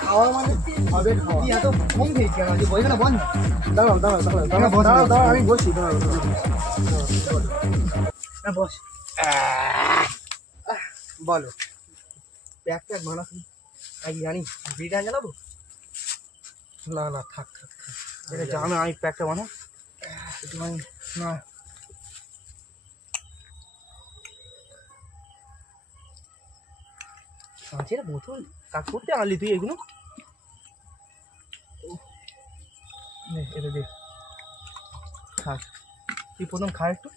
খাওয়া মানে হবে খাওয়া এত কম খেয়েছি কেন বই না বল না দাঁড়াও দাঁড়াও দাঁড়াও দাঁড়াও দাঁড়াও আমি বসি দাঁড়াও না বস বলো প্যাক প্যাক বানাচ্ছি জানি বিরিয়ানি জানাবো না না থাক থাক এটা জানো আমি প্যাকটা বানাও না কাঁচের বোতল কাজ করতে আনলি তুই এগুলো এটা দে খা তুই প্রথম খা একটু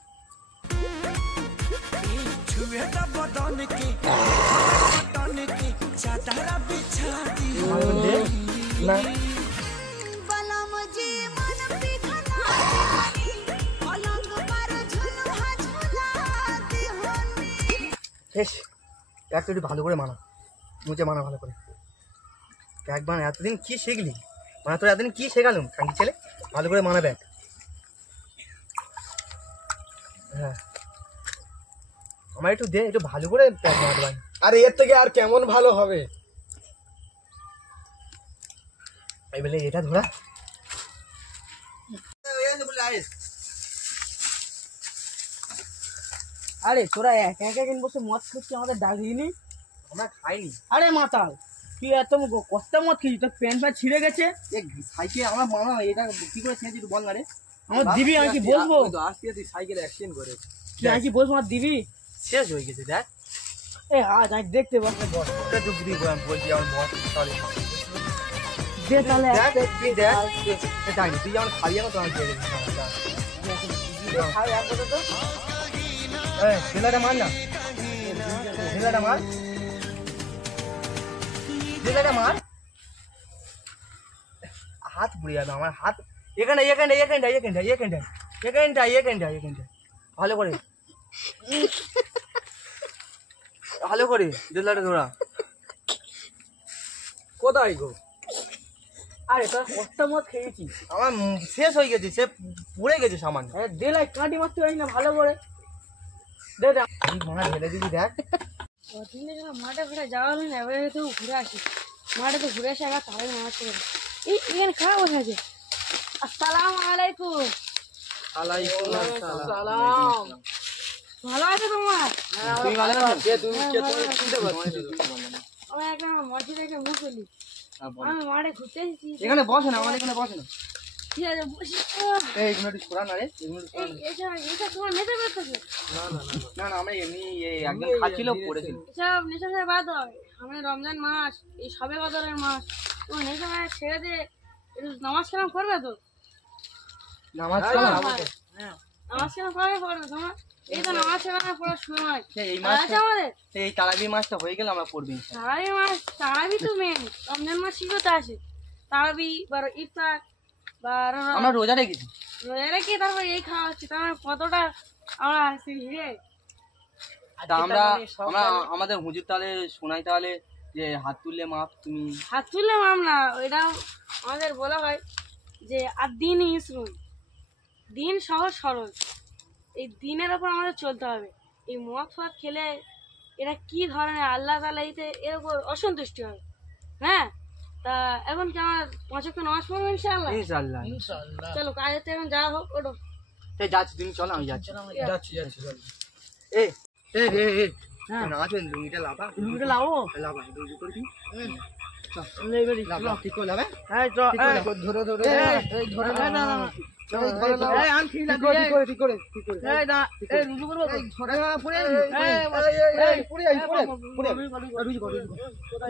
না শেষ একটা একটু ভালো করে মানা মুঝে মানা ভালো করে একবার এতদিন কি শিখলি মানে তোর এতদিন কি শেখালুম খাঙ্কি ছেলে ভালো করে মানা ব্যাগ হ্যাঁ আমার একটু দে একটু ভালো করে ব্যাগ মানাতে পারি আরে এর থেকে আর কেমন ভালো হবে এই বলে এটা ধরা আরে তোরা একা একা কেন বসে মদ খাচ্ছিস আমাদের ডাকলি আমরা খাইনি আরে মাতাল তুই এত কষ্ট মদ খেয়েছিস তোর প্যান্ট প্যান্ট ছিঁড়ে গেছে সাইকেল আমার মামা এটা কি করে ছেড়েছি তুই বল না রে আমার দিবি আমি কি বলবো আসতে তুই সাইকেল অ্যাক্সিডেন্ট করে তুই আমি কি বলবো আমার দিবি শেষ হয়ে গেছে দেখ এ আজ আমি দেখতে বসে বস ওটা তো বুঝি বলছি আমার বস চলে দে তাহলে দেখ তুই দেখ জানি তুই যেমন খালি আমার তোমার দিয়ে দেবি ছেলেটা মার না ছেলেটা মার ছেলেটা মার হাত পুড়ে যাবে আমার হাত এখানটা এখানটা এখানটা এখানটা এখানটা এখানটা এখানটা এখানটা ভালো করে ভালো করে জেলাটা ধরা কোথায় গো আরে তোর কষ্ট মদ খেয়েছি আমার শেষ হয়ে গেছে সে পুড়ে গেছে সামান্য দেলাই কাঁটি মারতে পারি না ভালো করে দে দে মনে ঢেলে দিবি দেখ মাঠে ঘুরে যাওয়া হলো না এবারে তো ঘুরে আসি মাঠে তো ঘুরে আসে আবার তাহলে নামাজ পড়ে এই এখানে খাওয়া বসে আছে আসসালামু আলাইকুম আলাইকুম সালাম ভালো আছে তোমার তুমি ভালো আছো তুমি কে তুমি চিনতে পারছো আমি একটা মসজিদে একটা মুসলি আমি মাঠে ঘুরতে এসেছি এখানে বসে না আমার এখানে বসে না ঠিক আছে বসি এইগুলো একটু সরা না রে এগুলো একটু সরা না। এটা তোমার নেশা করতেছে না না আমরা এমনি একদম খাচ্ছিল পড়েছিল এসব নেশা ছেড়ে বাদ হয় আমি রমজান মাস এই সবে কদরের মাস তোমার নেশা ছেড়ে দিয়ে একটু নামাজ কালাম করবে তো নামাজ হ্যাঁ, পড়া হ্যাঁ। নামাজ কালাম কবে পড়বে তোমার এই তো নামাজ কালাম পড়ার সময় এই আছে মাসটা আমাদের এই তারাবি মাসটা হয়ে গেলে আমরা পড়বি তারাবি মাস তারাবি তো মেন রমজান মাস শিখতে আসে তারাবি বা ইফতার বা আমরা রোজা রেখেছি রোজা রেখে তারপর এই খাওয়া হচ্ছে তার কতটা আমরা হিরে তা আমরা আমরা আমাদের হুজুর তাহলে শোনাই তাহলে যে হাত তুললে মাপ তুমি হাত তুললাম আমরা এটা আমাদের বলা হয় যে আর দিন ইসরুন দিন সহজ সরল এই দিনের ওপর আমাদের চলতে হবে এই মদ ফদ খেলে এরা কি ধরনের আল্লাহ তাআলা এর উপর অসন্তুষ্টি হবে হ্যাঁ তা এখন কি আমার 5 ওয়াক্ত নামাজ পড়বো ইনশাআল্লাহ ইনশাআল্লাহ চলো কাজে তো এখন যাওয়া হোক ওঠো এই যাচ্ছি তুমি চলো আমি যাচ্ছি যাচ্ছি এই এই এই এই হ্যাঁ। না আছে লুঙ্গিটা লাভা লুঙ্গিটা লাও লাভা দুই করে দিই লেবেরি লাভা ঠিক করে লাভা হ্যাঁ চ ধরে ধরে এই ধরে না না না চলো ধরে লাও এই আন ঠিক ঠিক করে এই না এই রুজু করব তো ধরে পড়ে এই পড়ে আই পড়ে রুজি করে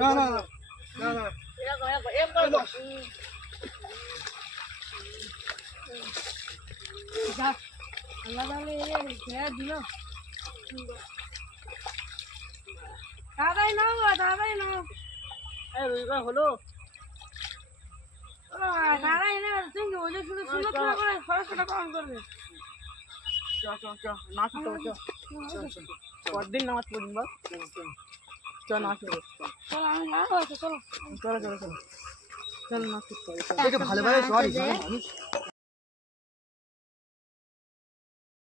না না না না আল্লাহ তাআলা দিল তাড়াতাড়ি নাও তাড়াতাড়ি নাও এই রুজু হলো তাড়াতাড়ি নাও তুমি ওই যে শুধু শুনো করে খরচটা কম করবে চ নাচ তো চ কতদিন নামাজ পড়িন বল চ নাচ চলো আমি যাবো চলো চলো চলো চলো চল নাচ একটু ভালোভাবে সরি